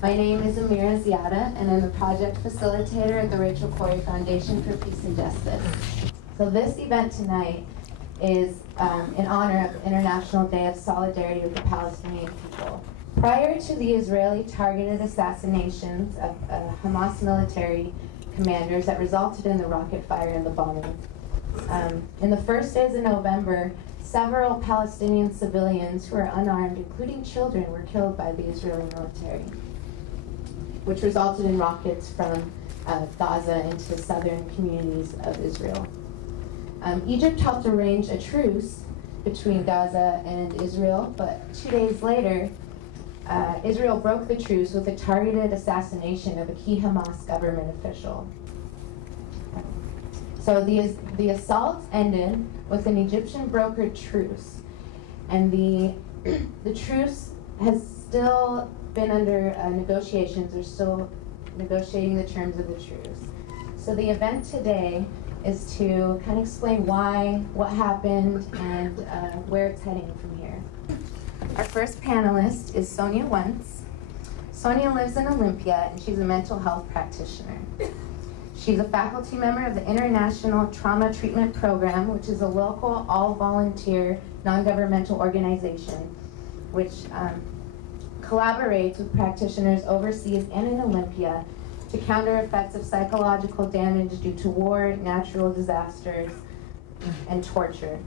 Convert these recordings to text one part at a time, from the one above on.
My name is Amira Ziada, and I'm the project facilitator at the Rachel Corrie Foundation for Peace and Justice. So this event tonight is in honor of the International Day of Solidarity with the Palestinian people. Prior to the Israeli targeted assassinations of Hamas military commanders that resulted in the rocket fire and the bombing, in the first days of November, several Palestinian civilians who were unarmed, including children, were killed by the Israeli military, which resulted in rockets from Gaza into southern communities of Israel. Egypt helped arrange a truce between Gaza and Israel, but 2 days later, Israel broke the truce with a targeted assassination of a key Hamas government official. So the assault ended with an Egyptian brokered truce, and the truce has still been under negotiations. They're still negotiating the terms of the truce. So the event today is to kind of explain why, what happened, and where it's heading from here. Our first panelist is Sonja Wentz. Sonja lives in Olympia, and she's a mental health practitioner. She's a faculty member of the International Trauma Treatment Program, which is a local, all-volunteer, non-governmental organization which collaborates with practitioners overseas and in Olympia to counter effects of psychological damage due to war, natural disasters, and torture.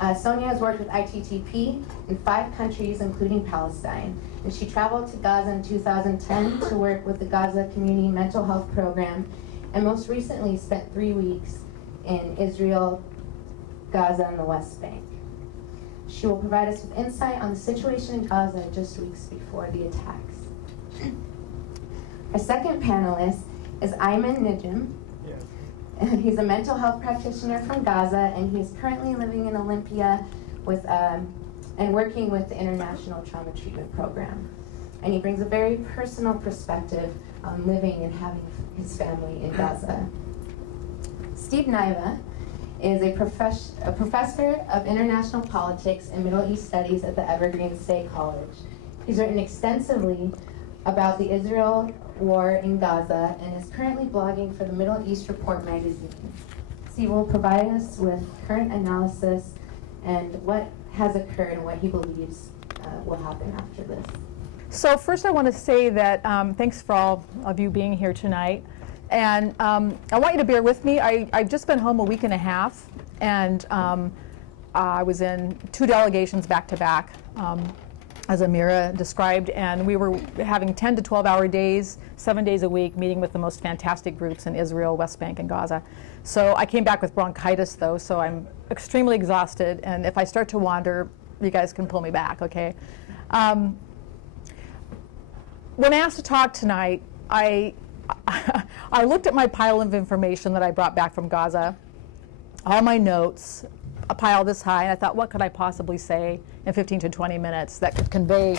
Sonja has worked with ITTP in 5 countries, including Palestine, and she traveled to Gaza in 2010 to work with the Gaza Community Mental Health Program, and most recently spent 3 weeks in Israel, Gaza, and the West Bank. She will provide us with insight on the situation in Gaza just weeks before the attacks. Our second panelist is Ayman Nijim. Yes. He's a mental health practitioner from Gaza, and he's currently living in Olympia with and working with the International Trauma Treatment Program. And he brings a very personal perspective on living and having his family in Gaza. Steve Niva is a professor of international politics and Middle East studies at the Evergreen State College. He's written extensively about the Israel war in Gaza and is currently blogging for the Middle East Report magazine. Steve will provide us with current analysis and what has occurred and what he believes will happen after this. So first I want to say that thanks for all of you being here tonight. And I want you to bear with me. I've just been home a week and a half, and I was in 2 delegations back to back, as Amira described, and we were having 10 to 12-hour days, 7 days a week, meeting with the most fantastic groups in Israel, West Bank, and Gaza. So I came back with bronchitis, though, so I'm extremely exhausted, and if I start to wander, you guys can pull me back, okay? When asked to talk tonight, I looked at my pile of information that I brought back from Gaza, all my notes, a pile this high, and I thought, what could I possibly say in 15 to 20 minutes that could convey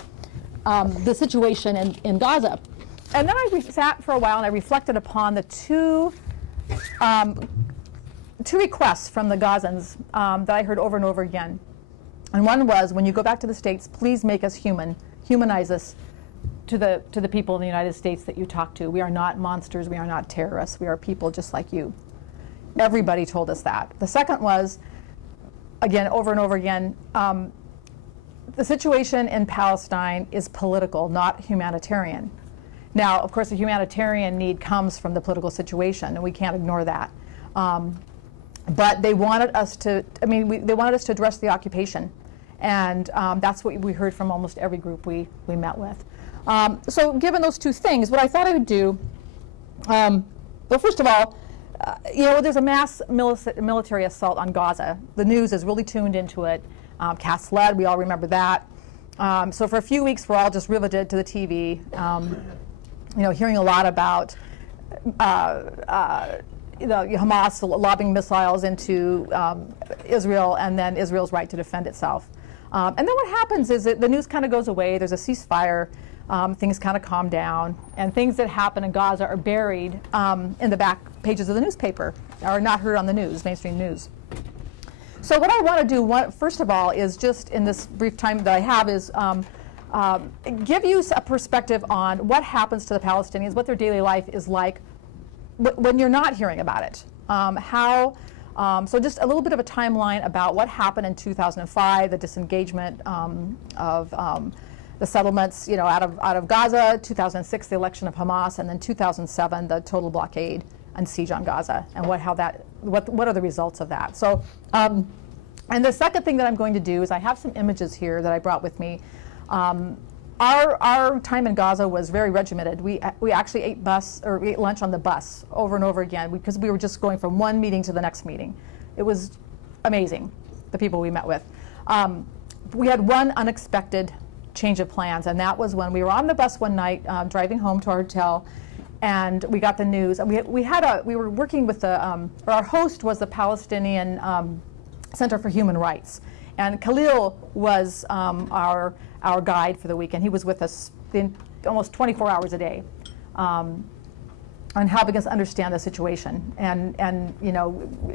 the situation in Gaza? And then I sat for a while and I reflected upon the two requests from the Gazans that I heard over and over again. And one was, when you go back to the States, please make us human, humanize us to the people in the United States that you talk to. We are not monsters, we are not terrorists, we are people just like you. Everybody told us that. The second was, again, over and over again, the situation in Palestine is political, not humanitarian. Now, of course, the humanitarian need comes from the political situation, and we can't ignore that. But they wanted us to, they wanted us to address the occupation. And that's what we heard from almost every group we met with. So given those 2 things, what I thought I would do, well, first of all, there's a mass military assault on Gaza. The news is really tuned into it. Cast lead, we all remember that. So for a few weeks, we're all just riveted to the TV, hearing a lot about Hamas lobbing missiles into Israel, and then Israel's right to defend itself. And then what happens is that the news kind of goes away. There's a ceasefire. Things kind of calm down, and things that happen in Gaza are buried in the back pages of the newspaper, or not heard on the news, mainstream news. So what I want to do, first of all, is just in this brief time that I have, is give you a perspective on what happens to the Palestinians, what their daily life is like when you're not hearing about it. So just a little bit of a timeline about what happened in 2005, the disengagement of the settlements, out of Gaza, 2006, the election of Hamas, and then 2007, the total blockade and siege on Gaza, and what are the results of that. So, and the second thing that I'm going to do is I have some images here that I brought with me. Our time in Gaza was very regimented. We actually ate lunch on the bus over and over again because we were just going from one meeting to the next meeting. It was amazing, the people we met with. We had one unexpected change of plans, and that was when we were on the bus one night driving home to our hotel, and we got the news. We were working with our host was the Palestinian Center for Human Rights, and Khalil was our guide for the weekend. He was with us almost 24 hours a day, on helping us understand the situation and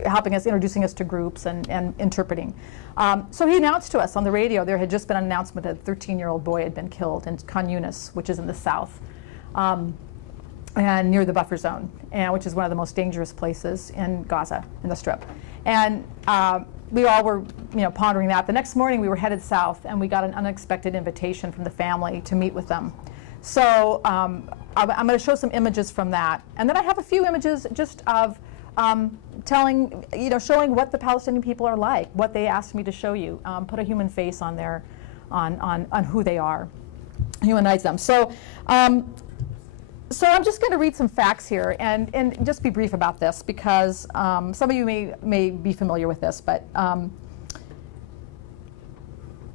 helping us, introducing us to groups and interpreting. So he announced to us on the radio there had just been an announcement that a 13-year-old boy had been killed in Khan Yunis, which is in the south, and near the buffer zone, which is one of the most dangerous places in Gaza, in the Strip. And we all were, pondering that. The next morning we were headed south, and we got an unexpected invitation from the family to meet with them. So I'm going to show some images from that, and then I have a few images just of showing what the Palestinian people are like, what they asked me to show you, put a human face on their, on who they are, humanize them. So so I'm just going to read some facts here and just be brief about this because some of you may be familiar with this, but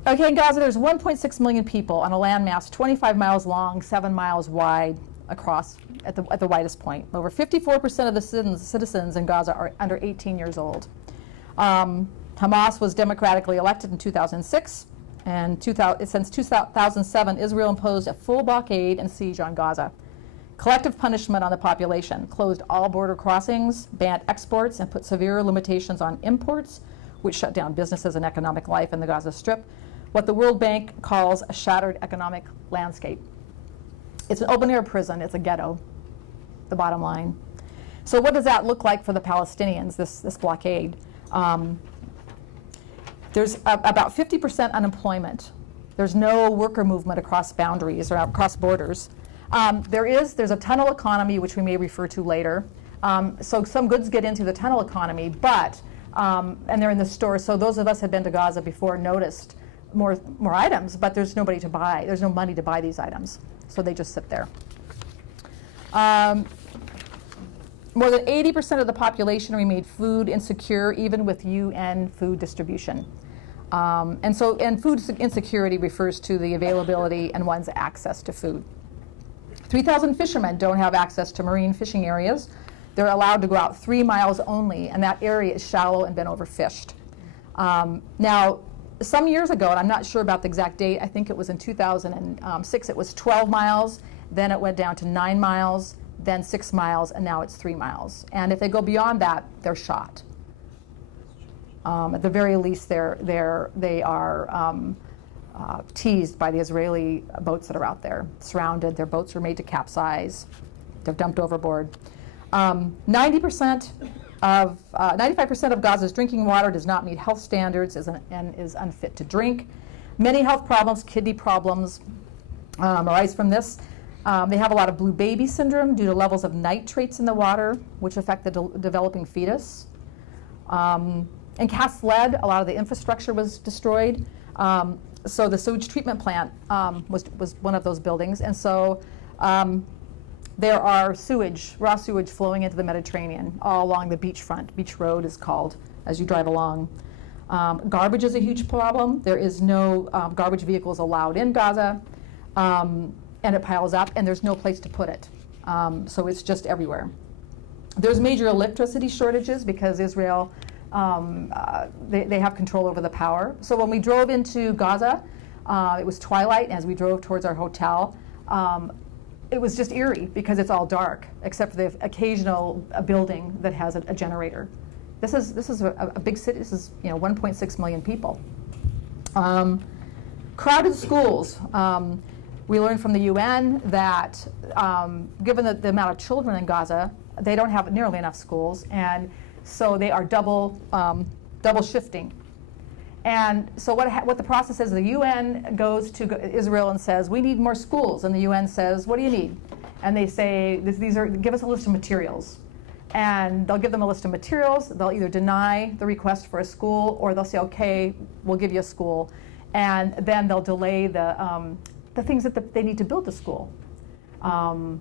okay, in Gaza there's 1.6 million people on a landmass 25 miles long, 7 miles wide across at the widest point. Over 54% of the citizens in Gaza are under 18 years old. Hamas was democratically elected in 2006, and since 2007 Israel imposed a full blockade and siege on Gaza. Collective punishment on the population, closed all border crossings, banned exports, and put severe limitations on imports, which shut down businesses and economic life in the Gaza Strip, what the World Bank calls a shattered economic landscape. It's an open-air prison. It's a ghetto, the bottom line. So what does that look like for the Palestinians, this blockade? There's about 50% unemployment. There's no worker movement across boundaries or across borders. There's a tunnel economy, which we may refer to later. So some goods get into the tunnel economy, but, and they're in the stores. So those of us who had been to Gaza before noticed more items, but there's nobody to buy. There's no money to buy these items. So they just sit there. More than 80% of the population remained food insecure, even with UN food distribution. And food insecurity refers to the availability and one's access to food. 3,000 fishermen don't have access to marine fishing areas. They're allowed to go out 3 miles only, and that area is shallow and been overfished. Now, some years ago, and I'm not sure about the exact date, I think it was in 2006, it was 12 miles, then it went down to 9 miles, then 6 miles, and now it's 3 miles. And if they go beyond that, they're shot. At the very least, they are teased by the Israeli boats that are out there, surrounded. Their boats are made to capsize. They're dumped overboard. 95% of Gaza's drinking water does not meet health standards and is unfit to drink. Many health problems, kidney problems, arise from this. They have a lot of blue baby syndrome due to levels of nitrates in the water, which affect the developing fetus. In cast lead, a lot of the infrastructure was destroyed. So the sewage treatment plant was one of those buildings, and so there are raw sewage flowing into the Mediterranean all along the beachfront. Beach Road is called as you drive along. Garbage is a huge problem. There is no garbage vehicles allowed in Gaza, and it piles up, and there's no place to put it. So it's just everywhere. There's major electricity shortages because Israel they have control over the power. So when we drove into Gaza, it was twilight, and as we drove towards our hotel, it was just eerie because it's all dark, except for the occasional building that has a generator. This is a big city. This is 1.6 million people. Crowded schools. We learned from the UN that given the amount of children in Gaza, they don't have nearly enough schools, and so they are double shifting. And so what the process is, the UN goes to Israel and says, we need more schools, and the UN says, what do you need? And they say, give us a list of materials. And they'll give them a list of materials. They'll either deny the request for a school, or they'll say, okay, we'll give you a school. And then they'll delay the things that they need to build the school. And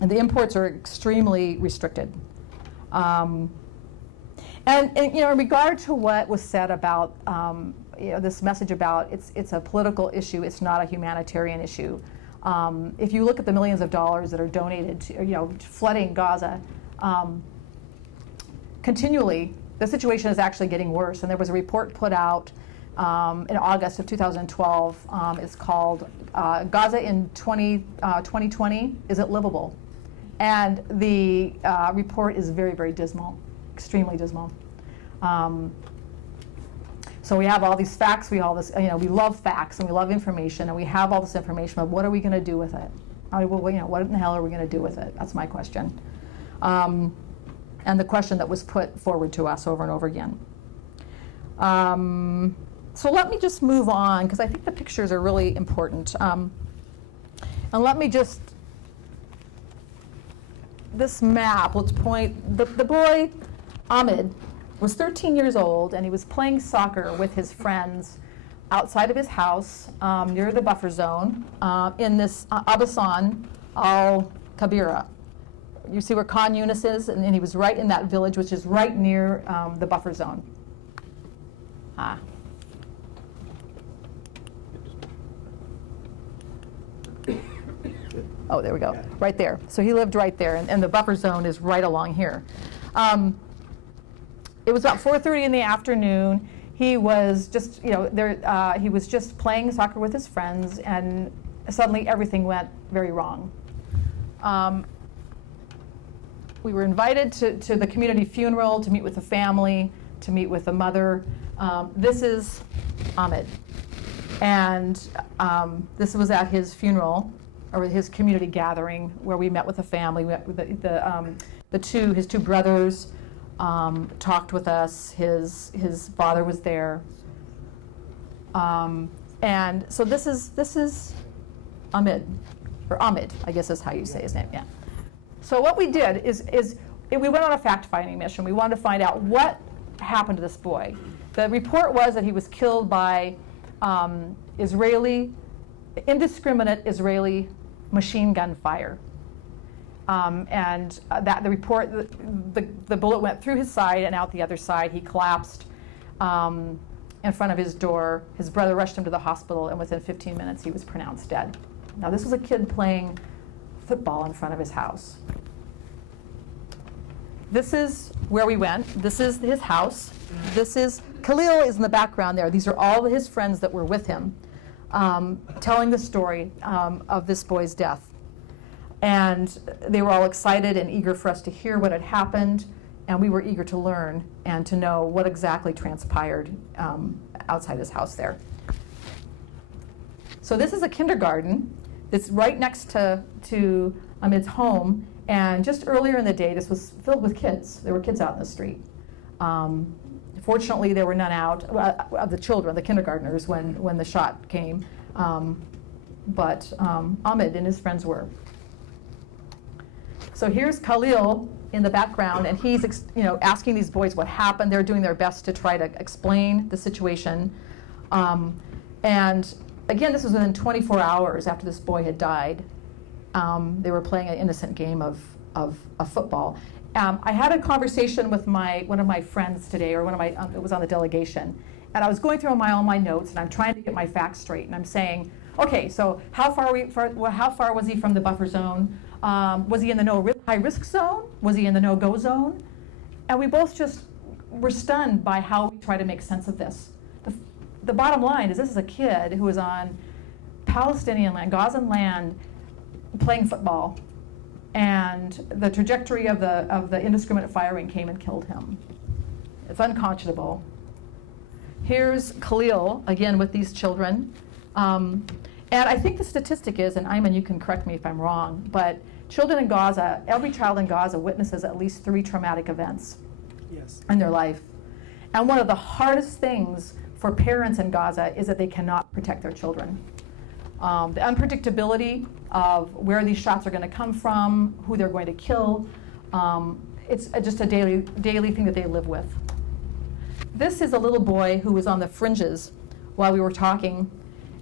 the imports are extremely restricted. And you know, in regard to what was said about you know, this message about it's a political issue, it's not a humanitarian issue. If you look at the millions of dollars that are donated to, you know, flooding Gaza, continually, the situation is actually getting worse. And there was a report put out in August of 2012. It's called Gaza in 2020, Is It Livable? And the report is very, very dismal, extremely dismal. So we have all these facts, we love facts and we love information, and we have all this information, but what are we going to do with it? What in the hell are we going to do with it? That's my question. And the question that was put forward to us over and over again. So let me just move on, because I think the pictures are really important. And let me just, this map, let's point, the boy, Ahmed, was 13 years old, and he was playing soccer with his friends outside of his house near the buffer zone in this Abasan al-Kabira. You see where Khan Yunis is, and he was right in that village, which is right near the buffer zone. Oh, there we go, right there. So he lived right there, and the buffer zone is right along here. It was about 4:30 in the afternoon. He was just, he was just playing soccer with his friends, and suddenly everything went very wrong. We were invited to the community funeral to meet with the family, to meet with the mother. This is Ahmed, and this was at his funeral, or his community gathering, where we met with the family. We met with his two brothers. Talked with us. His father was there, and so this is Ahmed, or Ahmed, I guess is how you say his name. Yeah. So what we did is we went on a fact-finding mission. We wanted to find out what happened to this boy. The report was that he was killed by indiscriminate Israeli machine gun fire. And that the report, the bullet went through his side and out the other side. He collapsed in front of his door. His brother rushed him to the hospital, and within 15 minutes he was pronounced dead. Now this was a kid playing football in front of his house. This is where we went. This is his house. This is, Khalil is in the background there. These are all his friends that were with him, telling the story of this boy's death. And they were all excited and eager for us to hear what had happened, and we were eager to learn and to know what exactly transpired outside his house there. So this is a kindergarten that's right next to Ahmed's home, and just earlier in the day, this was filled with kids. There were kids out in the street. Fortunately, there were none out of the children, the kindergartners, when the shot came, but Ahmed and his friends were. So here's Khalil in the background, and he's asking these boys what happened. They're doing their best to try to explain the situation. And again, this was within 24 hours after this boy had died. They were playing an innocent game of football. I had a conversation with one of my friends today, or it was on the delegation, and I was going through all my notes, and I'm trying to get my facts straight, and I'm saying, okay, so how far was he from the buffer zone? Was he in the high-risk zone? Was he in the no-go zone? And we both just were stunned by how we try to make sense of this. The bottom line is this is a kid who was on Palestinian land, Gazan land, playing football, and the trajectory of the indiscriminate firing came and killed him. It's unconscionable. Here's Khalil, again with these children. And I think the statistic is, and Ayman, you can correct me if I'm wrong, but children in Gaza, every child in Gaza witnesses at least 3 traumatic events in their life. And one of the hardest things for parents in Gaza is that they cannot protect their children. The unpredictability of where these shots are going to come from, who they're going to kill, it's just a daily thing that they live with. This is a little boy who was on the fringes while we were talking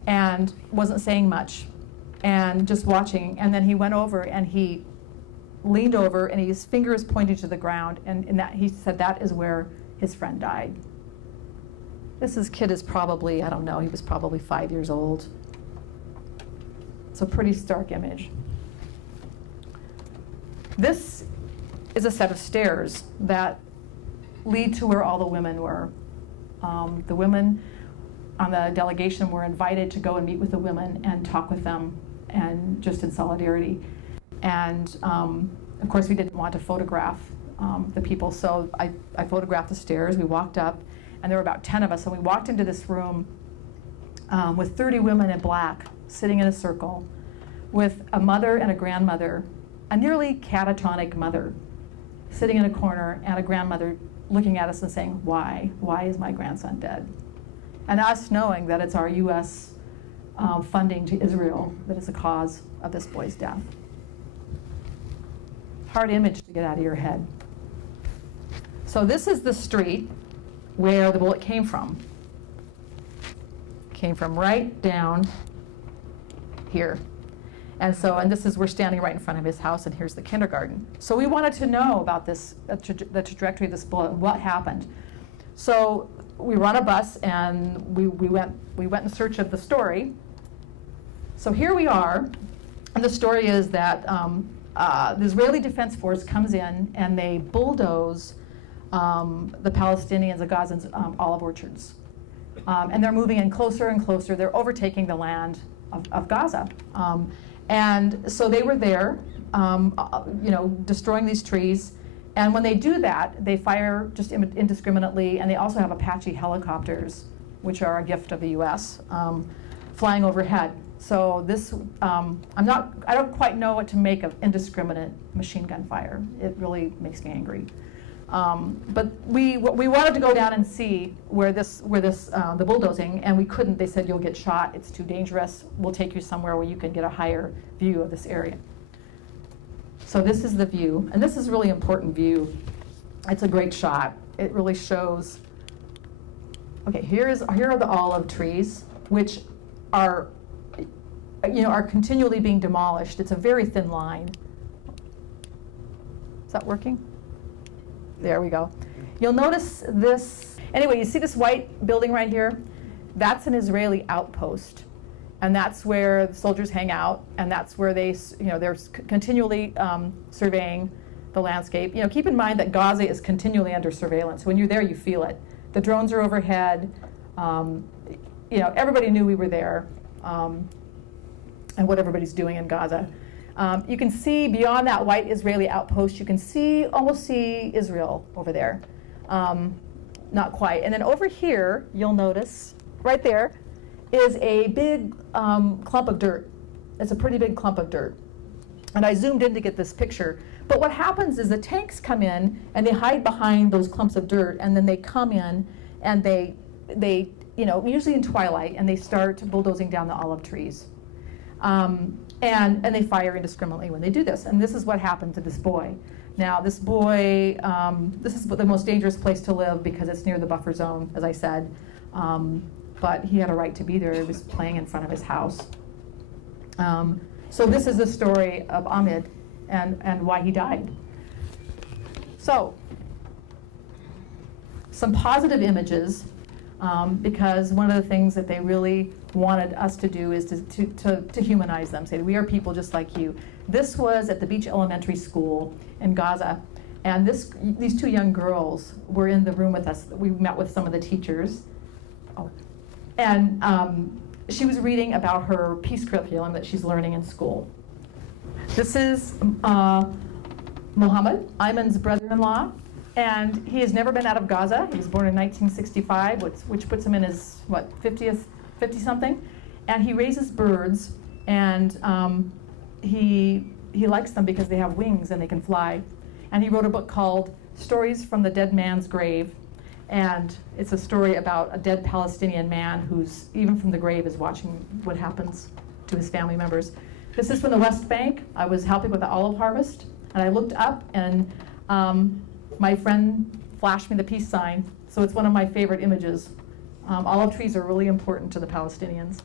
and wasn't saying much and just watching. And then he went over and he leaned over and his finger is pointing to the ground, and that, he said that is where his friend died. This kid is probably, I don't know, he was probably 5 years old. It's a pretty stark image. This is a set of stairs that lead to where all the women were. The women on the delegation were invited to go and meet with the women and talk with them, and just in solidarity. And of course we didn't want to photograph the people, so I photographed the stairs. We walked up, and there were about 10 of us, and we walked into this room with 30 women in black sitting in a circle with a mother and a grandmother, a nearly catatonic mother sitting in a corner, and a grandmother looking at us and saying, why? Why is my grandson dead? And us knowing that it's our U.S. Funding to Israel that is the cause of this boy's death. Hard image to get out of your head. So this is the street where the bullet came from. Came from right down here. And this is, we're standing right in front of his house, and here's the kindergarten. So we wanted to know about this, the trajectory of this bullet, and what happened. So we were on a bus, and we went in search of the story. So here we are, and the story is that the Israeli Defense Force comes in, and they bulldoze the Palestinians, the Gazans, olive orchards. And they're moving in closer and closer. They're overtaking the land of Gaza. And so they were there, destroying these trees. And when they do that, they fire just indiscriminately, and they also have Apache helicopters, which are a gift of the U.S., flying overhead. So this, I don't quite know what to make of indiscriminate machine gun fire. It really makes me angry. But we wanted to go down and see where the bulldozing, and we couldn't. They said, you'll get shot, it's too dangerous. We'll take you somewhere where you can get a higher view of this area. So this is the view, and this is a really important view. It's a great shot. It really shows, okay, here are the olive trees, which are continually being demolished. It's a very thin line. Is that working? There we go. You'll notice this, anyway, you see this white building right here? That's an Israeli outpost. And that's where the soldiers hang out, and that's where they're continually surveying the landscape. Keep in mind that Gaza is continually under surveillance. When you're there, you feel it. The drones are overhead. Everybody knew we were there, and what everybody's doing in Gaza. You can see beyond that white Israeli outpost, you can almost see Israel over there. Not quite. And then over here, you'll notice, right there, is a big clump of dirt. It's a pretty big clump of dirt. And I zoomed in to get this picture. But what happens is the tanks come in, and they hide behind those clumps of dirt, and then they come in, and they usually in twilight, and they start bulldozing down the olive trees. And they fire indiscriminately when they do this. And this is what happened to this boy. Now, this boy, this is the most dangerous place to live because it's near the buffer zone, as I said. But he had a right to be there. He was playing in front of his house. So this is the story of Ahmed and why he died. So, some positive images, because one of the things that they really wanted us to do is to humanize them, say we are people just like you. This was at the Beach Elementary School in Gaza, and these two young girls were in the room with us. We met with some of the teachers, and she was reading about her peace curriculum that she's learning in school. This is Mohammed Ayman's brother-in-law, and he has never been out of Gaza. He was born in 1965, which puts him in his, 50-something? And he raises birds, and he likes them because they have wings and they can fly. And he wrote a book called Stories from the Dead Man's Grave. And it's a story about a dead Palestinian man who's, even from the grave, is watching what happens to his family members. This is from the West Bank. I was helping with the olive harvest, and I looked up, and my friend flashed me the peace sign. So it's one of my favorite images. Olive trees are really important to the Palestinians.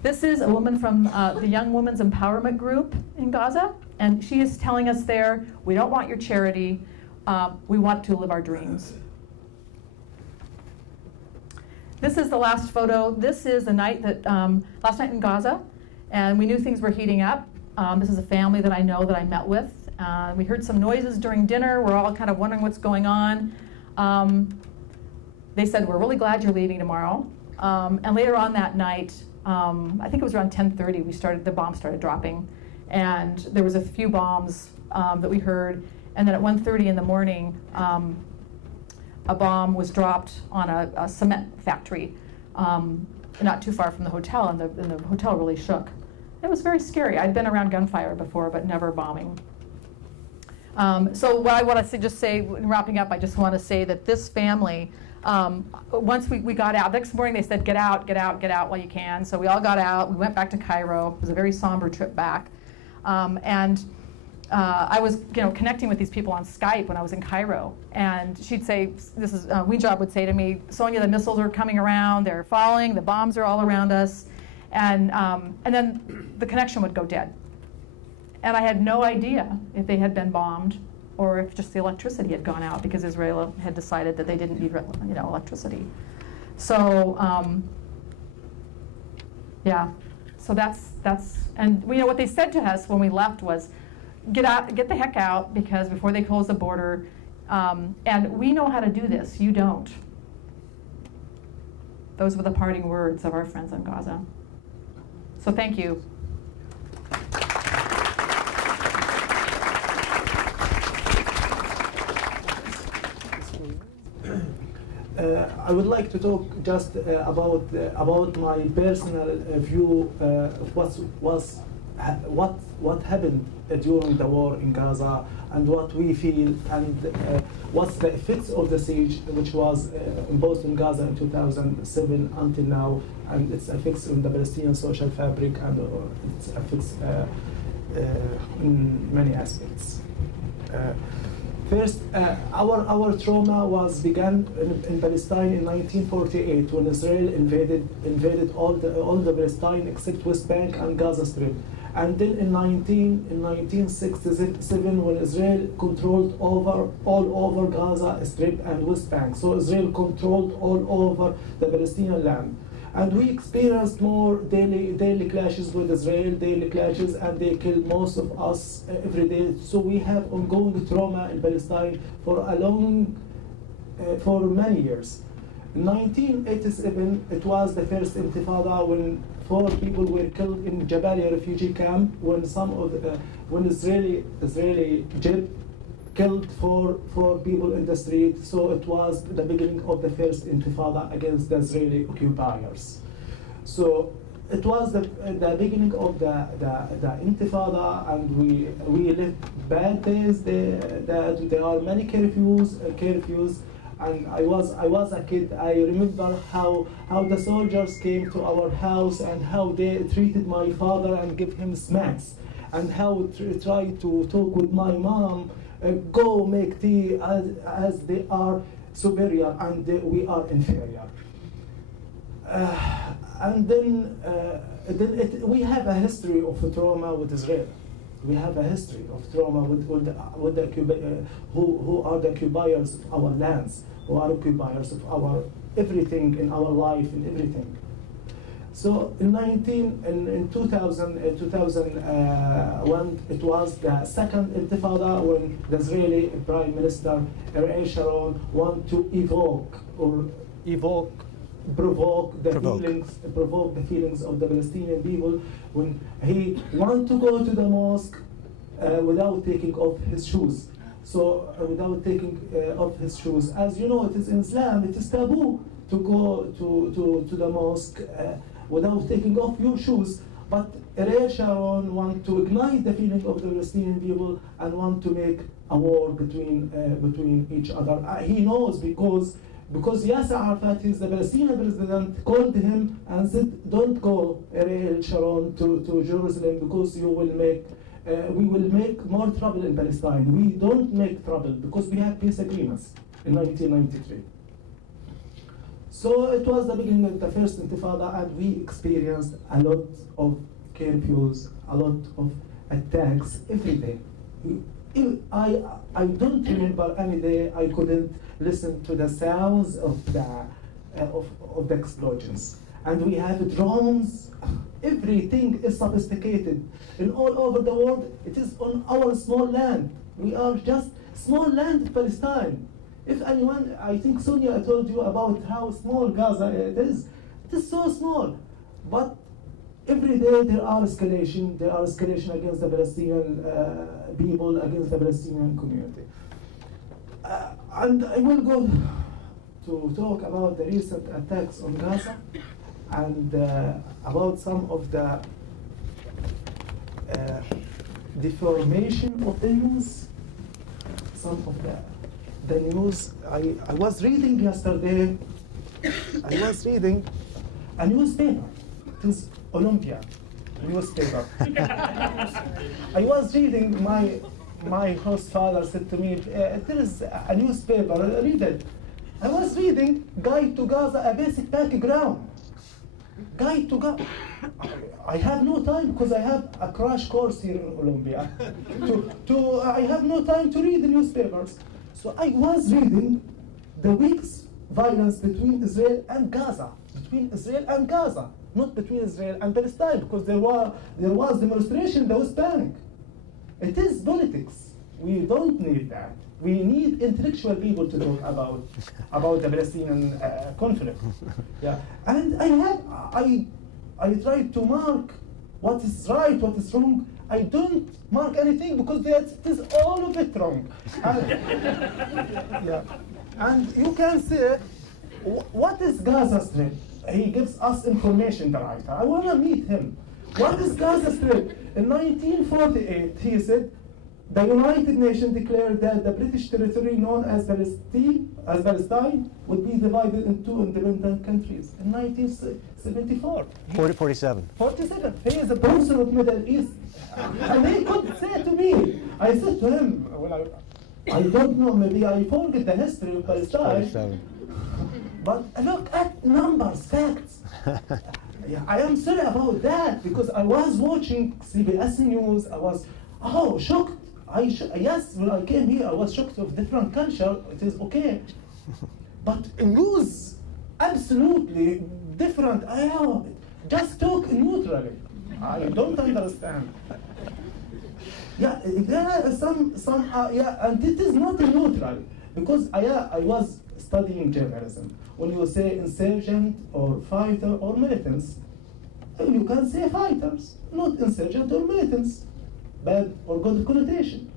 This is a woman from the Young Women's Empowerment Group in Gaza, and she is telling us there, we don't want your charity, we want to live our dreams. This is the last photo. This is the night that, last night in Gaza, and we knew things were heating up. This is a family that I know that I met with. We heard some noises during dinner. We're all kind of wondering what's going on. They said, we're really glad you're leaving tomorrow. And later on that night, I think it was around 10:30, the bombs started dropping. And there was a few bombs that we heard. And then at 1:30 in the morning, a bomb was dropped on a cement factory not too far from the hotel, and the hotel really shook. It was very scary. I'd been around gunfire before, but never bombing. So what I want to just say, wrapping up, I just want to say that this family, once we got out, next morning they said, get out, get out, get out while you can. So we all got out. We went back to Cairo. It was a very somber trip back. I was, connecting with these people on Skype when I was in Cairo, and she'd say, Weejab would say to me, Sonja, the missiles are coming around, they're falling, the bombs are all around us, and then the connection would go dead. And I had no idea if they had been bombed or if just the electricity had gone out, because Israel had decided that they didn't need, electricity. So, yeah, so that's, and what they said to us when we left was, get the heck out, because before they close the border, and we know how to do this, you don't. Those were the parting words of our friends in Gaza. So thank you. I would like to talk just about my personal view of what happened during the war in Gaza, and what we feel, and what's the effects of the siege, which was imposed in Gaza in 2007 until now, and its effects on the Palestinian social fabric, and its effects in many aspects. First, our trauma was began in Palestine in 1948, when Israel invaded all the Palestine except West Bank and Gaza Strip. And then in 1967, when Israel controlled all over Gaza Strip and West Bank. So Israel controlled all over the Palestinian land. And we experienced more daily clashes with Israel, daily clashes, and they killed most of us every day. So we have ongoing trauma in Palestine for many years. In 1987, it was the first intifada, when 4 people were killed in Jabalia refugee camp, when when Israeli jet killed four people in the street. So it was the beginning of the first intifada against the Israeli occupiers. So it was the beginning of the intifada, and we lived bad days. There are many curfews. And I was a kid. I remember how the soldiers came to our house, and how they treated my father and give him smacks, and how tried to talk with my mom, go make tea, as they are superior and we are inferior. And then we have a history of trauma with Israel. We have a history of trauma with the who are the occupiers of our lands, who are occupiers of our everything in our life and everything. So in 2001, it was the second intifada, when the Israeli Prime Minister Ariel Sharon wanted to provoke the feelings of the Palestinian people, when he wanted to go to the mosque without taking off his shoes. So without taking off his shoes, as you know, it is in Islam, it is taboo to go to the mosque without taking off your shoes. But Ariel Sharon want to ignite the feeling of the Palestinian people and want to make a war between each other. He knows because Yasser Arafat, he's the Palestinian president, called him and said, don't go, Ariel Sharon, to Jerusalem because you will make, we will make more trouble in Palestine. We don't make trouble because we have peace agreements in 1993. So it was the beginning of the first intifada, and we experienced a lot of curfews, a lot of attacks every day. I don't remember any day I couldn't listen to the sounds of the explosions. And we have drones. Everything is sophisticated. And all over the world, it is on our small land. We are just small land in Palestine. If anyone, I think Sonja told you about how small Gaza it is. It is so small. But every day there are escalation. There are escalation against the Palestinian people, against the Palestinian community. And I will go to talk about the recent attacks on Gaza and about some of the deformation of the news, some of the news. I was reading yesterday, I was reading a newspaper. It is Olympia newspaper. I was reading, my host father said to me, there is a newspaper, read it. I was reading Guide to Gaza, a basic background. Guide to Gaza. I have no time because I have a crash course here in Olympia. I have no time to read the newspapers. So I was reading the week's violence between Israel and Gaza. Between Israel and Gaza, not between Israel and Palestine, because there was demonstration in the West Bank. It is politics. We don't need that. We need intellectual people to talk about the Palestinian conflict. Yeah, and I try to mark what is right, what is wrong. I don't mark anything because it is all of it wrong. Yeah. And you can say, what is Gaza Strip? He gives us information, the writer. I want to meet him. What is Gaza Strip? In 1948, he said, the United Nations declared that the British territory known as Palestine would be divided into independent countries in 1974. 47. 47. He is a person of Middle East. And he could say to me, I said to him, well, I don't know, maybe I forget the history of Palestine. 47. But look at numbers, facts. Yeah, I am sorry about that because I was watching CBS News. I was, shocked. Yes, when I came here, I was shocked of different culture. It is okay. But news, absolutely different. Just talk neutrally. I don't understand. Yeah, there are some, and it is not neutral because I was studying journalism. When you say insurgent or fighter or militants, you can say fighters, not insurgent or militants. Bad or good connotation.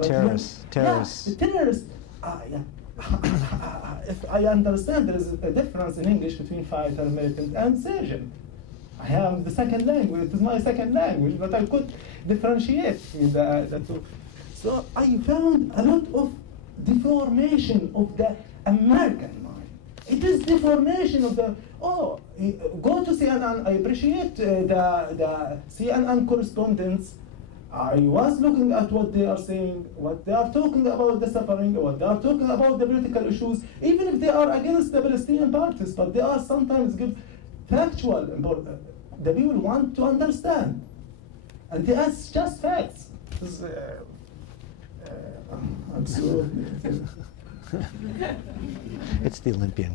Terrorists. Yeah, terrorists. If I understand, there is a difference in English between fighter, militant, and insurgent. I have the second language. It is my second language, but I could differentiate the two. So I found a lot of deformation of the American mind. It is deformation of the, go to CNN. I appreciate the CNN correspondents. I was looking at what they are saying, what they are talking about the suffering, what they are talking about the political issues, even if they are against the Palestinian parties, but they are sometimes give factual importance. The people want to understand. And that's just facts. Absolutely. It's the Olympian.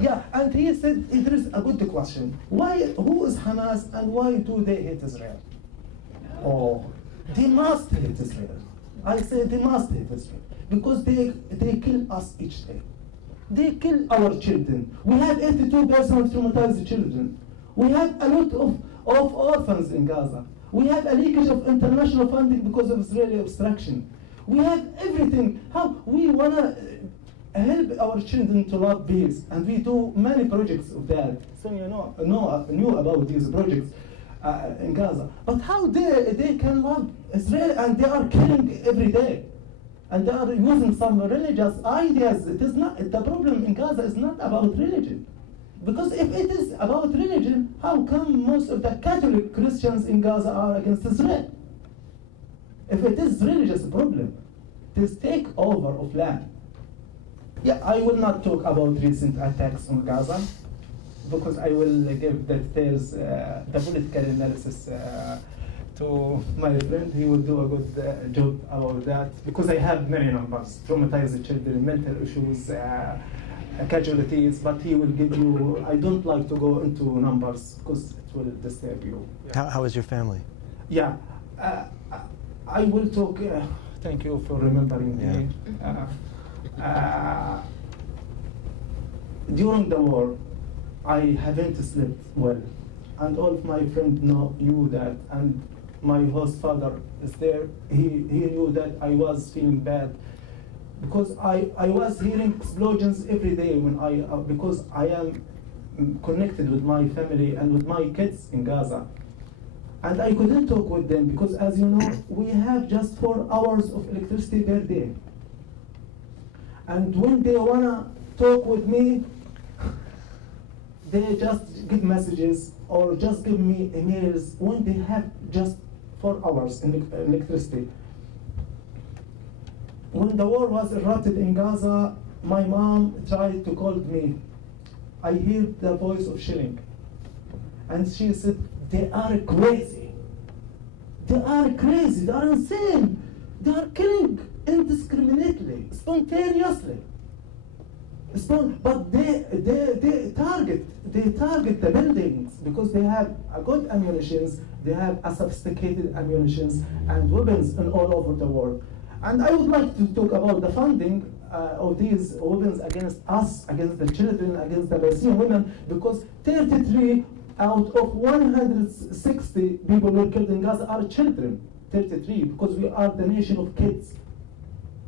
Yeah, and he said there is a good question. Who is Hamas and why do they hate Israel? They must hate Israel. I say they must hate Israel because they kill us each day. They kill our children. We have 82% traumatized children. We have a lot of orphans in Gaza. We have a leakage of international funding because of Israeli obstruction. We have everything. How we wanna help our children to love peace, and we do many projects of that. So you knew about these projects in Gaza. But how they can love Israel and they are killing every day, and they are using some religious ideas. It is not the problem in Gaza is not about religion, because if it is about religion, how come most of the Catholic Christians in Gaza are against Israel? If it is religious problem, it is takeover of land. Yeah, I will not talk about recent attacks on Gaza, because I will give the details, the political analysis to my friend. He will do a good job about that, because I have many numbers: traumatized children, mental issues, casualties. But he will give you. I don't like to go into numbers because it will disturb you. Yeah. How is your family? Yeah, I will talk. Thank you for remembering me. During the war, I haven't slept well, and all of my friends knew that, and my host father is there. He knew that I was feeling bad, because I was hearing explosions every day because I am connected with my family and with my kids in Gaza, and I couldn't talk with them because, as you know, we have just 4 hours of electricity per day, and when they wanna talk with me, they just give messages or just give me emails when they have just 4 hours in electricity. When the war was erupted in Gaza, my mom tried to call me. I hear the voice of shelling, and she said, "They are crazy. They are crazy. They are insane. They are killing indiscriminately, spontaneously." But they target the buildings because they have a good ammunitions, they have a sophisticated ammunitions and weapons in all over the world. And I would like to talk about the funding of these weapons against us, against the children, against the Palestinian women, because 33 out of 160 people who were killed in Gaza are children. 33, because we are the nation of kids.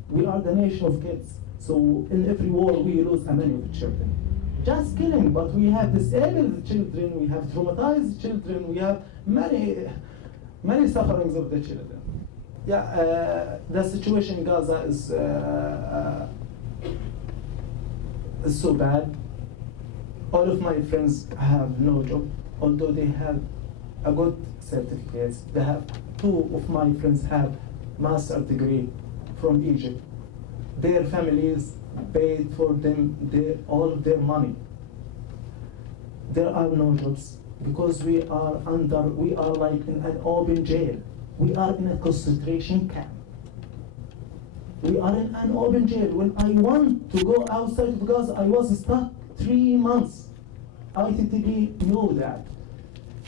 We are the nation of kids. So in every war we lose a many of children. Just killing, but we have disabled children, we have traumatized children, we have many sufferings of the children. Yeah, the situation in Gaza is so bad. All of my friends have no job, although they have a good certificates. They have 2 of my friends have master's degree from Egypt. Their families paid for them all of their money. There are no jobs because we are like in an open jail. We are in a concentration camp. We are in an open jail. When I want to go outside of Gaza, I was stuck 3 months. ITTB knew that.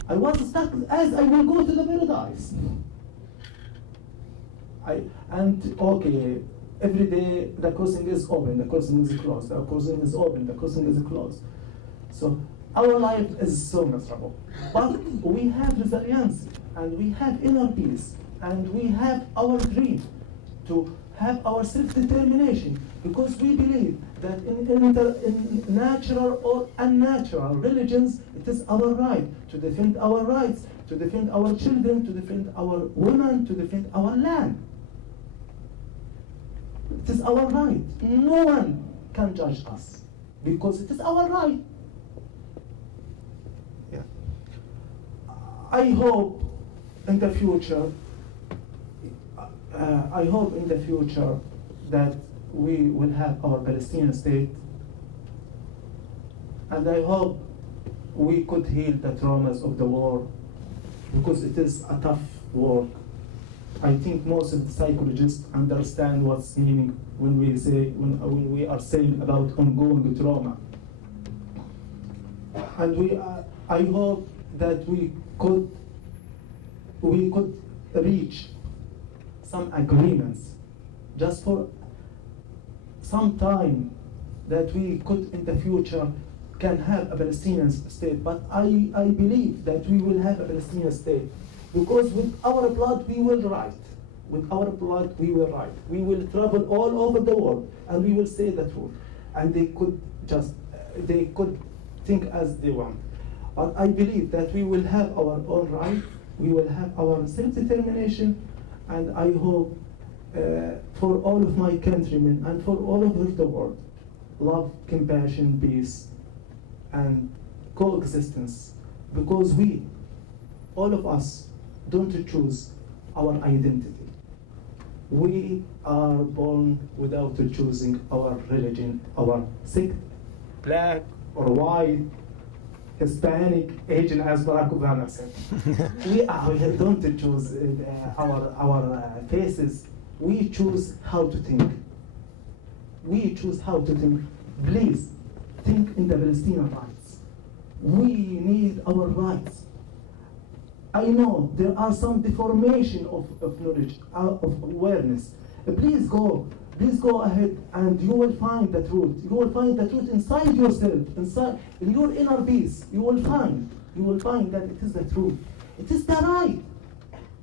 I was stuck as I will go to the paradise. Okay, every day the crossing is open, the crossing is closed, the crossing is open, the crossing is closed. So our life is so miserable. But we have resilience, and we have inner peace, and we have our dream to have our self-determination, because we believe that in natural or unnatural religions, it is our right to defend our rights, to defend our children, to defend our women, to defend our land. It is our right. No one can judge us because it is our right. Yeah. I hope in the future, that we will have our Palestinian state, and I hope we could heal the traumas of the war, because it is a tough war. I think most of the psychologists understand what's meaning when we are saying about ongoing trauma. And I hope that we could reach some agreements just for some time, that we could in the future can have a Palestinian state. But I believe that we will have a Palestinian state, because with our blood we will write. With our blood we will write. We will travel all over the world and we will say the truth. and they could think as they want. But I believe that we will have our own right, we will have our self-determination, and I hope for all of my countrymen and for all over the world, love, compassion, peace, and coexistence, because we, all of us, don't choose our identity. We are born without choosing our religion, our sect, black or white, Hispanic, Asian, as Barack Obama said. We don't choose our faces. We choose how to think. We choose how to think. Please, think in the Palestinian rights. We need our rights. I know there are some deformation of knowledge, of awareness. Please go ahead, and you will find the truth. You will find the truth inside yourself, in your inner peace. You will find that it is the truth. It is the right.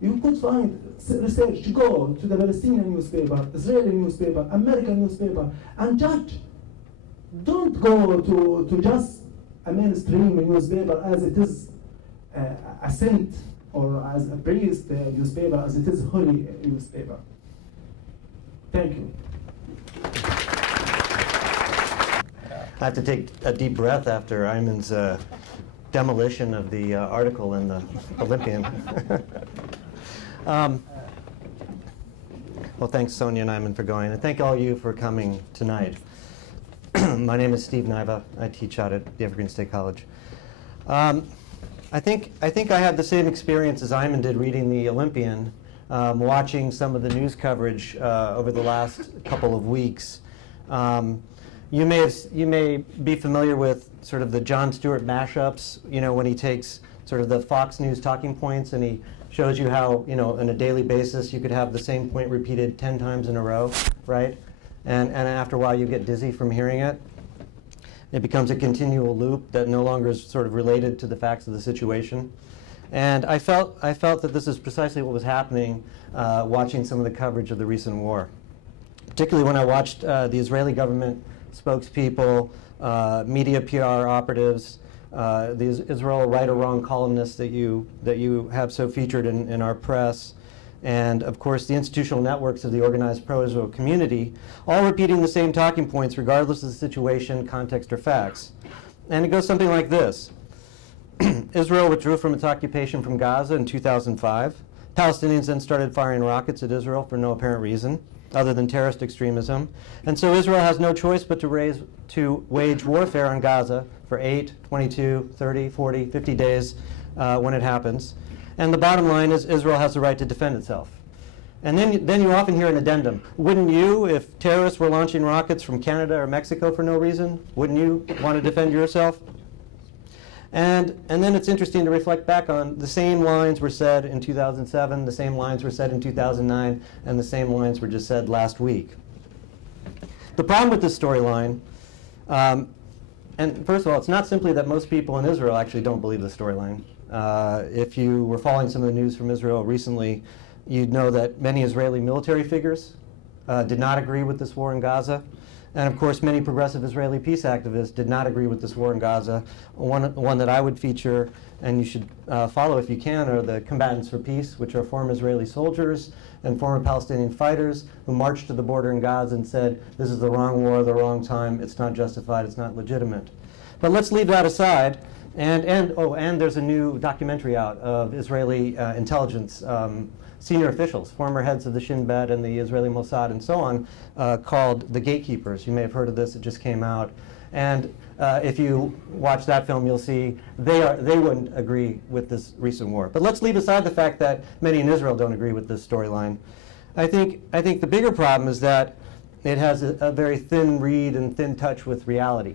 You could find research. Go to the Palestinian newspaper, Israeli newspaper, American newspaper, and judge. Don't go to just a mainstream newspaper as it is a saint, or as a priest newspaper, as it is holy newspaper. Thank you. I have to take a deep breath after Ayman's demolition of the article in the Olympian. Well, thanks, Sonja and Ayman, for going, and thank all of you for coming tonight. My name is Steve Niva. I teach out at the Evergreen State College. I think I had the same experience as Ayman did reading the Olympian, watching some of the news coverage over the last couple of weeks. You may be familiar with sort of the Jon Stewart mashups, when he takes sort of the Fox News talking points and he shows you how, on a daily basis you could have the same point repeated 10 times in a row, right? And after a while you get dizzy from hearing it. It becomes a continual loop that no longer is sort of related to the facts of the situation. And I felt that this is precisely what was happening watching some of the coverage of the recent war. Particularly when I watched the Israeli government spokespeople, media PR operatives, the Israel right or wrong columnists that you have so featured in our press, and of course the institutional networks of the organized pro-Israel community, all repeating the same talking points regardless of the situation, context, or facts. And it goes something like this. Israel withdrew from its occupation from Gaza in 2005. Palestinians then started firing rockets at Israel for no apparent reason other than terrorist extremism. And so Israel has no choice but to wage warfare on Gaza for 8, 22, 30, 40, 50 days when it happens. And the bottom line is Israel has the right to defend itself. And then you often hear an addendum. Wouldn't you, if terrorists were launching rockets from Canada or Mexico for no reason, wouldn't you want to defend yourself? And then it's interesting to reflect back on the same lines were said in 2007, the same lines were said in 2009, and the same lines were just said last week. The problem with this storyline, and first of all, it's not simply that most people in Israel actually don't believe the storyline. If you were following some of the news from Israel recently, you'd know that many Israeli military figures did not agree with this war in Gaza. And of course, many progressive Israeli peace activists did not agree with this war in Gaza. One that I would feature, and you should follow if you can, are the Combatants for Peace, which are former Israeli soldiers and former Palestinian fighters who marched to the border in Gaza and said, this is the wrong war, the wrong time, it's not justified, it's not legitimate. But let's leave that aside. And there's a new documentary out of Israeli intelligence senior officials, former heads of the Shin Bet and the Israeli Mossad and so on, called The Gatekeepers. You may have heard of this, it just came out. And if you watch that film, you'll see they wouldn't agree with this recent war. But let's leave aside the fact that many in Israel don't agree with this storyline. I think the bigger problem is that it has a very thin reed and thin touch with reality.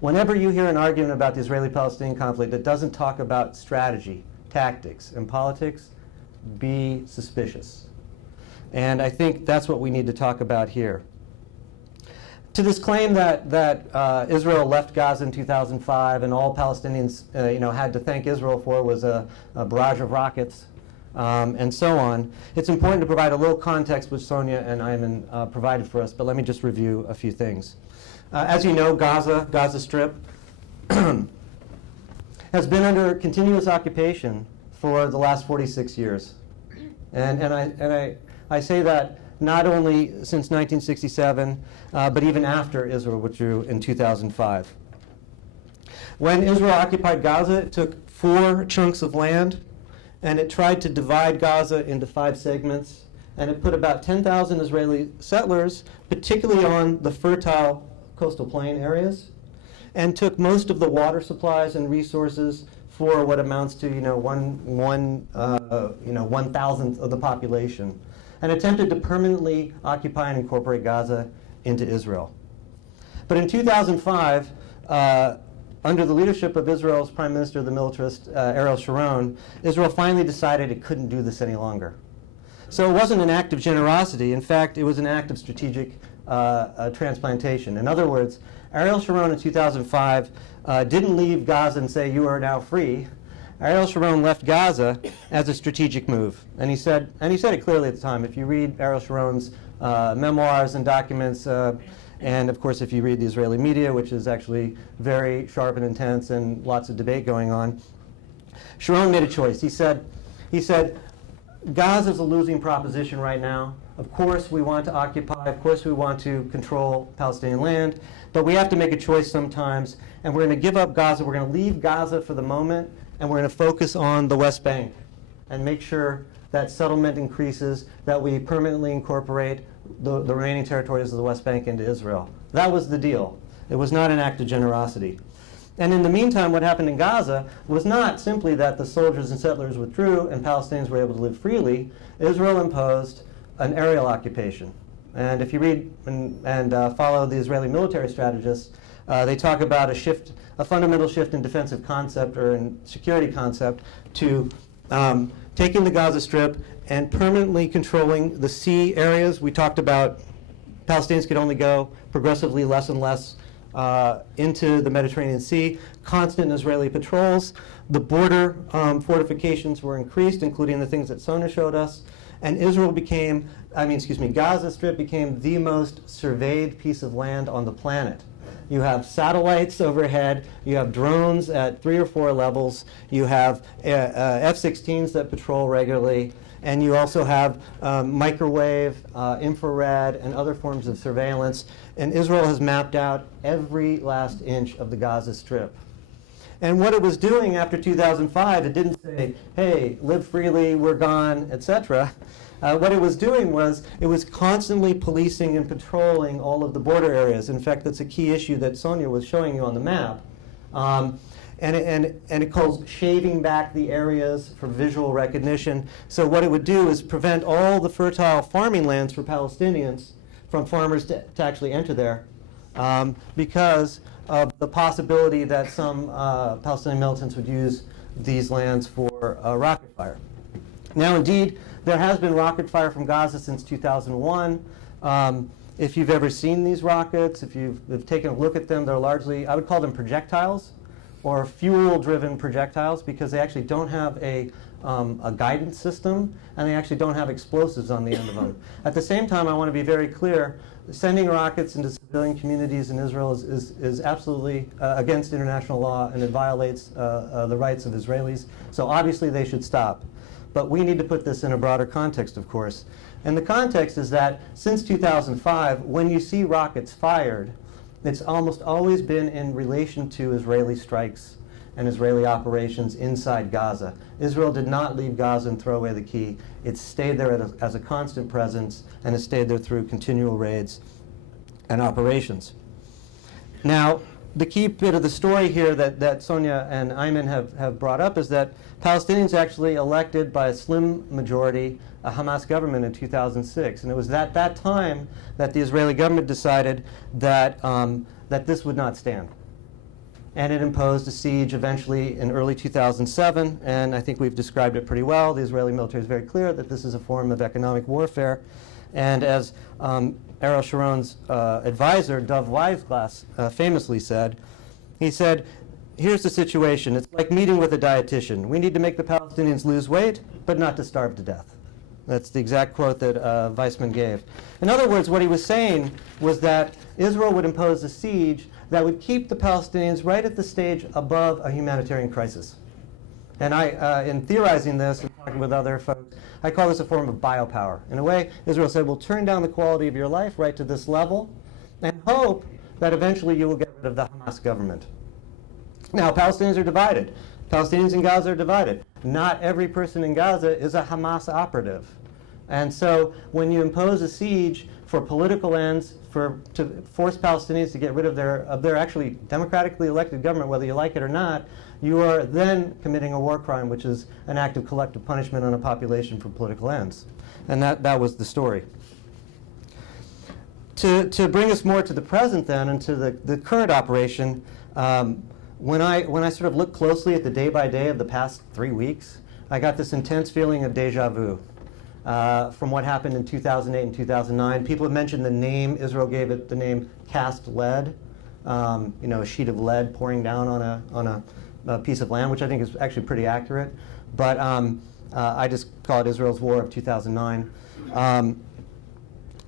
Whenever you hear an argument about the Israeli-Palestinian conflict that doesn't talk about strategy, tactics, and politics, be suspicious. And I think that's what we need to talk about here. To this claim that Israel left Gaza in 2005 and all Palestinians had to thank Israel for was a barrage of rockets, and so on. It's important to provide a little context, which Sonja and Ayman provided for us, but let me just review a few things. As you know, Gaza Strip, has been under continuous occupation for the last 46 years. And I say that not only since 1967, but even after Israel withdrew in 2005. When Israel occupied Gaza, it took 4 chunks of land, and it tried to divide Gaza into 5 segments, and it put about 10,000 Israeli settlers, particularly on the fertile coastal plain areas, and took most of the water supplies and resources for what amounts to 1,000th of the population, and attempted to permanently occupy and incorporate Gaza into Israel. But in 2005, under the leadership of Israel's Prime Minister, the militarist Ariel Sharon, Israel finally decided it couldn't do this any longer. So it wasn't an act of generosity. In fact, it was an act of strategic transplantation. In other words, Ariel Sharon in 2005 didn't leave Gaza and say, "You are now free." Ariel Sharon left Gaza as a strategic move. And he said it clearly at the time. If you read Ariel Sharon's memoirs and documents, and of course if you read the Israeli media, which is actually very sharp and intense and lots of debate going on, Sharon made a choice. He said, Gaza is a losing proposition right now. Of course we want to occupy, of course we want to control Palestinian land, but we have to make a choice sometimes, and we're going to give up Gaza. We're going to leave Gaza for the moment, and we're going to focus on the West Bank and make sure that settlement increases, that we permanently incorporate the remaining territories of the West Bank into Israel. That was the deal. It was not an act of generosity. And in the meantime, what happened in Gaza was not simply that the soldiers and settlers withdrew and Palestinians were able to live freely. Israel imposed an aerial occupation. And if you read and follow the Israeli military strategists, they talk about a fundamental shift in defensive concept or in security concept to taking the Gaza Strip and permanently controlling the sea areas. We talked about Palestinians could only go progressively less and less into the Mediterranean Sea, constant Israeli patrols. The border fortifications were increased, including the things that Sonja showed us. And Gaza Strip became the most surveyed piece of land on the planet. You have satellites overhead, you have drones at 3 or 4 levels, you have F-16s that patrol regularly, and you also have microwave, infrared, and other forms of surveillance. And Israel has mapped out every last inch of the Gaza Strip. And what it was doing after 2005, it didn't say, hey, live freely, we're gone, etc. What it was doing was it was constantly policing and patrolling all of the border areas. In fact, that's a key issue that Sonja was showing you on the map. And it calls shaving back the areas for visual recognition. So what it would do is prevent all the fertile farming lands for Palestinians from farmers to actually enter there because of the possibility that some Palestinian militants would use these lands for rocket fire. Now, indeed, there has been rocket fire from Gaza since 2001. If you've ever seen these rockets, if you've taken a look at them, they're largely, I would call them projectiles or fuel-driven projectiles because they actually don't have a guidance system and they actually don't have explosives on the end of them. At the same time, I want to be very clear, sending rockets into civilian communities in Israel is absolutely against international law and it violates the rights of Israelis. So obviously they should stop. But we need to put this in a broader context, of course. And the context is that since 2005, when you see rockets fired, it's almost always been in relation to Israeli strikes and Israeli operations inside Gaza. Israel did not leave Gaza and throw away the key. It stayed there as a constant presence, and it stayed there through continual raids and operations. Now, the key bit of the story here that Sonja and Ayman have brought up is that Palestinians actually elected by a slim majority a Hamas government in 2006. And it was at that time that the Israeli government decided that, that this would not stand. And it imposed a siege eventually in early 2007, and I think we've described it pretty well. The Israeli military is very clear that this is a form of economic warfare. And as Ariel Sharon's advisor, Dov Weisglass, famously said, he said, here's the situation. It's like meeting with a dietitian. We need to make the Palestinians lose weight, but not to starve to death. That's the exact quote that Weissman gave. In other words, what he was saying was that Israel would impose a siege that would keep the Palestinians right at the stage above a humanitarian crisis. And I, in theorizing this and talking with other folks, I call this a form of biopower. In a way, Israel said, we'll turn down the quality of your life right to this level and hope that eventually you will get rid of the Hamas government. Now, Palestinians are divided. Palestinians in Gaza are divided. Not every person in Gaza is a Hamas operative. And so when you impose a siege for political ends, to force Palestinians to get rid of their actually democratically elected government, whether you like it or not, you are then committing a war crime, which is an act of collective punishment on a population for political ends. And that was the story. To bring us more to the present then, and to the current operation, when I sort of look closely at the day-by-day of the past 3 weeks, I got this intense feeling of deja vu. From what happened in 2008 and 2009. People have mentioned the name. Israel gave it the name cast lead, you know, a sheet of lead pouring down on a piece of land, which I think is actually pretty accurate. But I just call it Israel's War of 2009.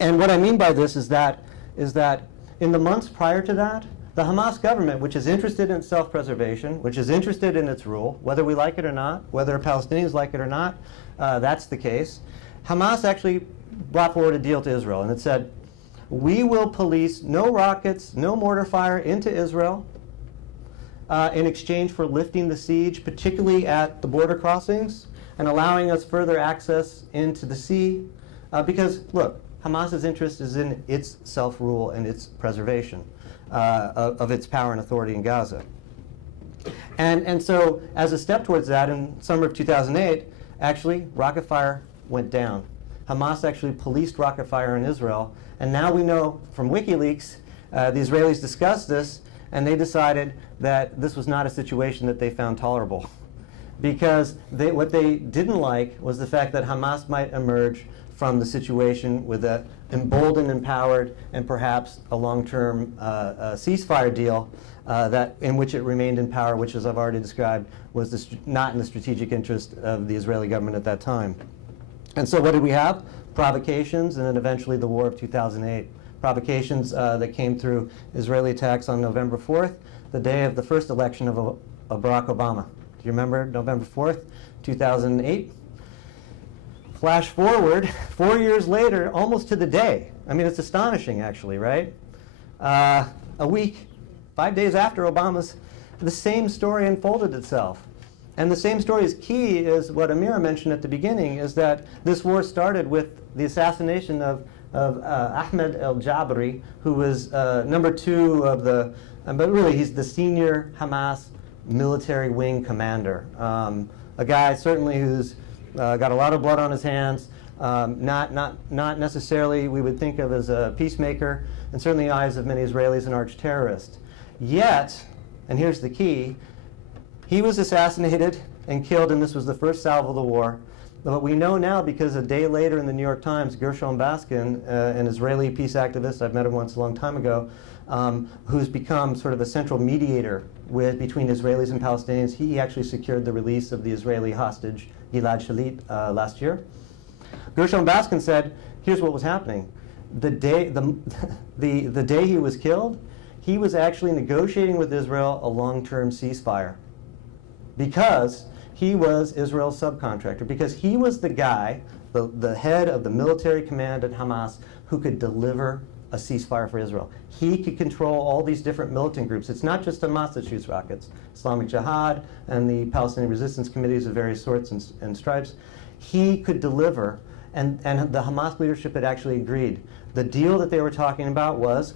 And what I mean by this is that in the months prior to that, the Hamas government, which is interested in self-preservation, which is interested in its rule, whether we like it or not, whether Palestinians like it or not, that's the case. Hamas actually brought forward a deal to Israel, and it said, we will police no rockets, no mortar fire into Israel in exchange for lifting the siege, particularly at the border crossings, and allowing us further access into the sea. Because, look, Hamas's interest is in its self-rule and its preservation of its power and authority in Gaza. And so, as a step towards that, in summer of 2008, actually, rocket fire went down. Hamas actually policed rocket fire in Israel, and now we know from WikiLeaks, the Israelis discussed this, and they decided that this was not a situation that they found tolerable. Because what they didn't like was the fact that Hamas might emerge from the situation with an emboldened, empowered, and perhaps a long-term ceasefire deal in which it remained in power, which, as I've already described, was not in the strategic interest of the Israeli government at that time. And so what did we have? Provocations, and then eventually the war of 2008. Provocations that came through Israeli attacks on November 4th, the day of the first election of Barack Obama. Do you remember November 4th, 2008? Flash forward, 4 years later, almost to the day. I mean, it's astonishing, actually, right? A week, 5 days after Obama's, the same story unfolded itself. And the same story is key, is what Amira mentioned at the beginning, is that this war started with the assassination of Ahmed al-Jabri, who was number 2 of the, but really he's the senior Hamas military wing commander. A guy certainly who's got a lot of blood on his hands, not necessarily we would think of as a peacemaker, and certainly in the eyes of many Israelis an arch terrorist. Yet, and here's the key, he was assassinated and killed, and this was the first salvo of the war. But we know now, because a day later in the New York Times, Gershom Baskin, an Israeli peace activist, I've met him once a long time ago, who's become sort of a central mediator between Israelis and Palestinians. He actually secured the release of the Israeli hostage, Gilad Shalit, last year. Gershom Baskin said, here's what was happening. The day he was killed, he was actually negotiating with Israel a long-term ceasefire, because he was Israel's subcontractor, because he was the guy, the head of the military command at Hamas, who could deliver a ceasefire for Israel. He could control all these different militant groups. It's not just Hamas that shoots rockets. Islamic Jihad and the Palestinian resistance committees of various sorts and stripes. He could deliver, and the Hamas leadership had actually agreed. The deal that they were talking about was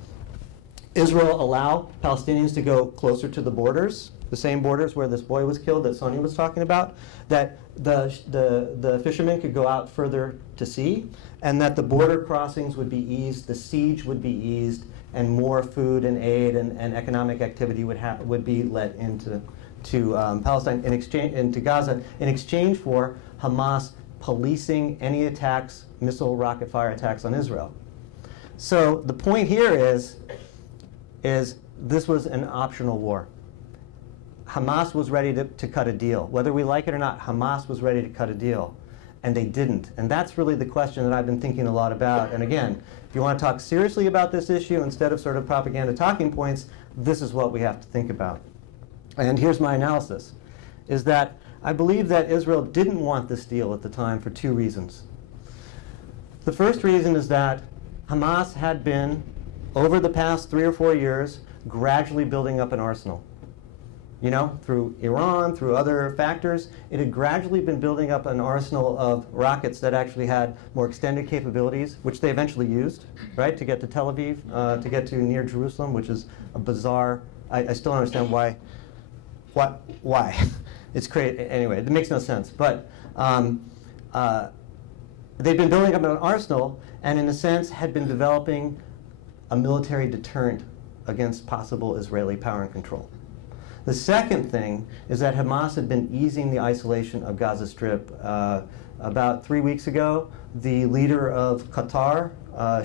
Israel allow Palestinians to go closer to the borders, the same borders where this boy was killed that Sonja was talking about, that the fishermen could go out further to sea, and that the border crossings would be eased, the siege would be eased, and more food and aid and economic activity would be let into Palestine into Gaza in exchange for Hamas policing any attacks, missile rocket fire attacks on Israel. So the point here is this was an optional war. Hamas was ready to cut a deal. Whether we like it or not, Hamas was ready to cut a deal. And they didn't. And that's really the question that I've been thinking a lot about. And again, if you want to talk seriously about this issue instead of sort of propaganda talking points, this is what we have to think about. And here's my analysis, is that I believe that Israel didn't want this deal at the time for two reasons. The first reason is that Hamas had been, over the past 3 or 4 years, gradually building up an arsenal. You know, through Iran, through other factors, it had gradually been building up an arsenal of rockets that actually had more extended capabilities, which they eventually used, right, to get to Tel Aviv, to get to near Jerusalem, which is a bizarre, I still don't understand why. It's crazy. Anyway, it makes no sense. But they've been building up an arsenal and, in a sense, had been developing a military deterrent against possible Israeli power and control. The second thing is that Hamas had been easing the isolation of Gaza Strip. About 3 weeks ago, the leader of Qatar,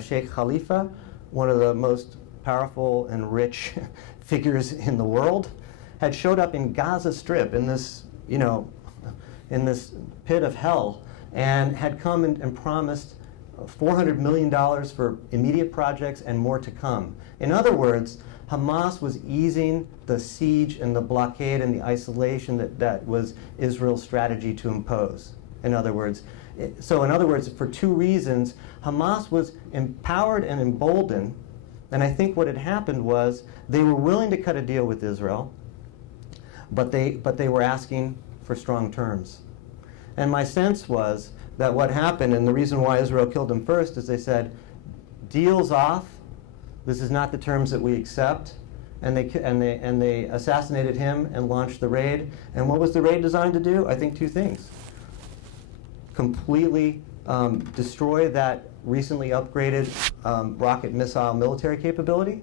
Sheikh Khalifa, one of the most powerful and rich figures in the world, had showed up in Gaza Strip in this, you know, in this pit of hell, and had come and promised $400 million for immediate projects and more to come. In other words, Hamas was easing the siege and the blockade and the isolation that was Israel's strategy to impose. In other words, for two reasons, Hamas was empowered and emboldened, and I think what had happened was they were willing to cut a deal with Israel, but they were asking for strong terms. And my sense was that what happened, and the reason why Israel killed him first, is they said, deals off, this is not the terms that we accept, and they assassinated him and launched the raid. And what was the raid designed to do? I think two things. Completely destroy that recently upgraded rocket missile military capability,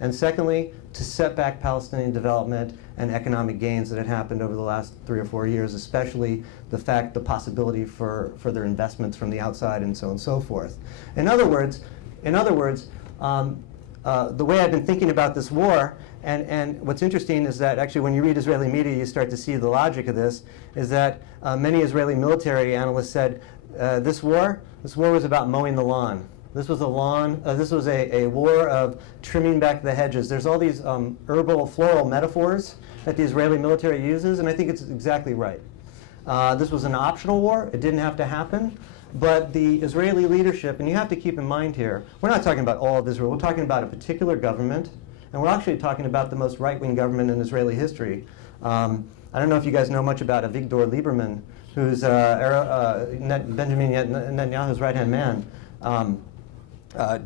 and secondly, to set back Palestinian development and economic gains that had happened over the last 3 or 4 years, especially the possibility for further investments from the outside and so on and so forth. In other words, the way I've been thinking about this war, and what's interesting is that actually when you read Israeli media, you start to see the logic of this, is that many Israeli military analysts said this war was about mowing the lawn. This was a war of trimming back the hedges. There's all these herbal, floral metaphors that the Israeli military uses, and I think it's exactly right. This was an optional war. It didn't have to happen. But the Israeli leadership, and you have to keep in mind here, we're not talking about all of Israel. We're talking about a particular government, and we're actually talking about the most right-wing government in Israeli history. I don't know if you guys know much about Avigdor Lieberman, who's Benjamin Netanyahu's right-hand man.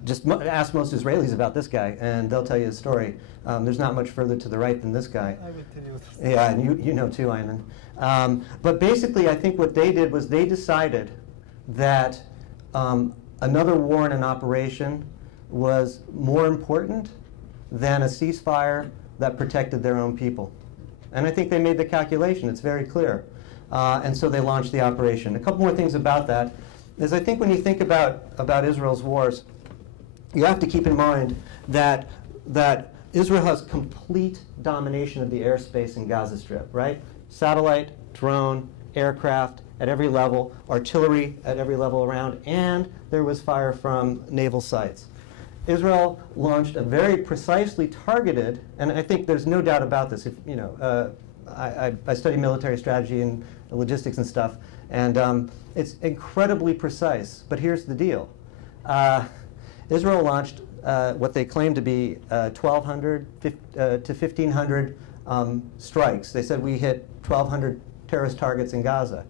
Just ask most Israelis about this guy, and they'll tell you his story. There's not much further to the right than this guy. I will tell you. Yeah, and you know too, Ayman. But basically, I think what they did was they decided that another war and an operation was more important than a ceasefire that protected their own people. And I think they made the calculation. It's very clear. And so they launched the operation. A couple more things about that is I think when you think about Israel's wars, you have to keep in mind that Israel has complete domination of the airspace in Gaza Strip, right? Satellite, drone, aircraft at every level, artillery at every level around, and there was fire from naval sites. Israel launched a very precisely targeted, and I think there's no doubt about this. If, you know, I study military strategy and logistics and stuff, and it's incredibly precise. But here's the deal: Israel launched what they claim to be 1,200 to 1,500 strikes. They said we hit 1,200 terrorist targets in Gaza.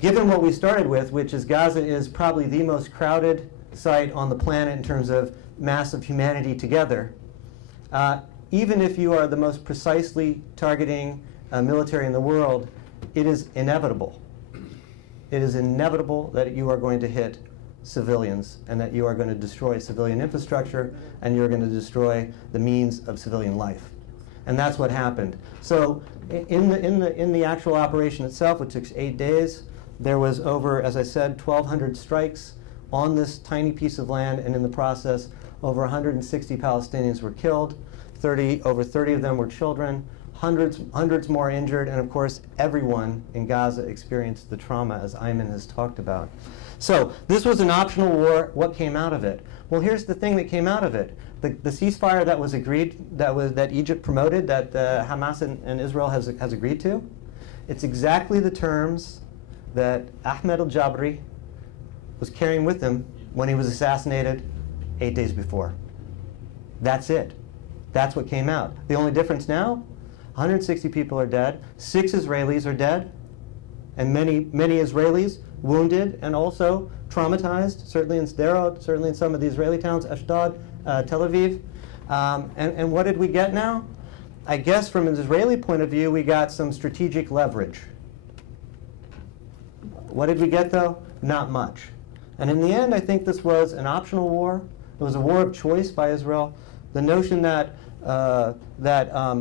Given what we started with, which is Gaza is probably the most crowded site on the planet in terms of mass of humanity together, even if you are the most precisely targeting military in the world, it is inevitable. It is inevitable that you are going to hit civilians and that you are going to destroy civilian infrastructure and you're going to destroy the means of civilian life. And that's what happened. So in the actual operation itself, which took 8 days, there was over, as I said, 1,200 strikes on this tiny piece of land, and in the process, over 160 Palestinians were killed. Over 30 of them were children. hundreds more injured, and of course everyone in Gaza experienced the trauma, as Ayman has talked about. So this was an optional war. What came out of it? Well, here's the thing that came out of it. The ceasefire that was agreed, that Egypt promoted, that Hamas and Israel has agreed to, it's exactly the terms that Ahmed al-Jabri was carrying with him when he was assassinated 8 days before. That's it. That's what came out. The only difference now, 160 people are dead, 6 Israelis are dead, and many Israelis wounded and also traumatized, certainly in Sderot, certainly in some of the Israeli towns, Ashdod, Tel Aviv. And what did we get now? I guess from an Israeli point of view, we got some strategic leverage. What did we get, though? Not much. And in the end, I think this was an optional war. It was a war of choice by Israel. The notion that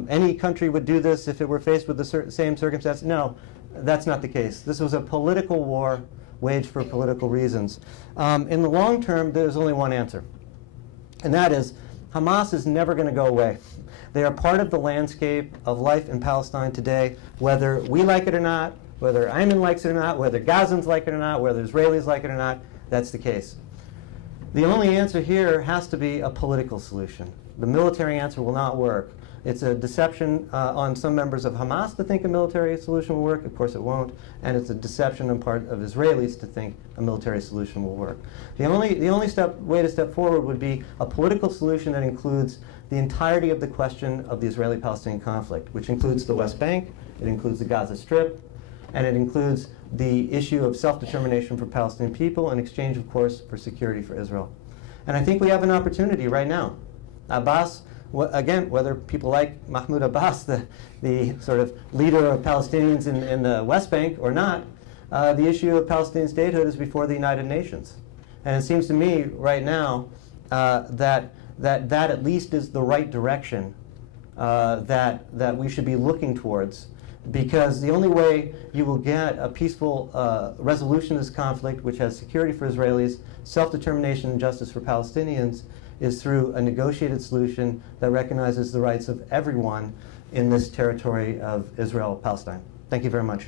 any country would do this if it were faced with the same circumstance, no, that's not the case. This was a political war waged for political reasons. In the long term, there's only one answer, and that is Hamas is never going to go away. They are part of the landscape of life in Palestine today, whether we like it or not, whether Ayman likes it or not, whether Gazans like it or not, whether Israelis like it or not, that's the case. The only answer here has to be a political solution. The military answer will not work. It's a deception on some members of Hamas to think a military solution will work. Of course it won't. And it's a deception on part of Israelis to think a military solution will work. The only way to step forward would be a political solution that includes the entirety of the question of the Israeli-Palestinian conflict, which includes the West Bank, it includes the Gaza Strip, and it includes the issue of self-determination for Palestinian people in exchange, of course, for security for Israel. And I think we have an opportunity right now. Abbas, again, whether people like Mahmoud Abbas, the sort of leader of Palestinians in the West Bank or not, the issue of Palestinian statehood is before the United Nations. And it seems to me right now that at least is the right direction that we should be looking towards, because the only way you will get a peaceful resolution of this conflict, which has security for Israelis, self-determination and justice for Palestinians, is through a negotiated solution that recognizes the rights of everyone in this territory of Israel-Palestine. Thank you very much.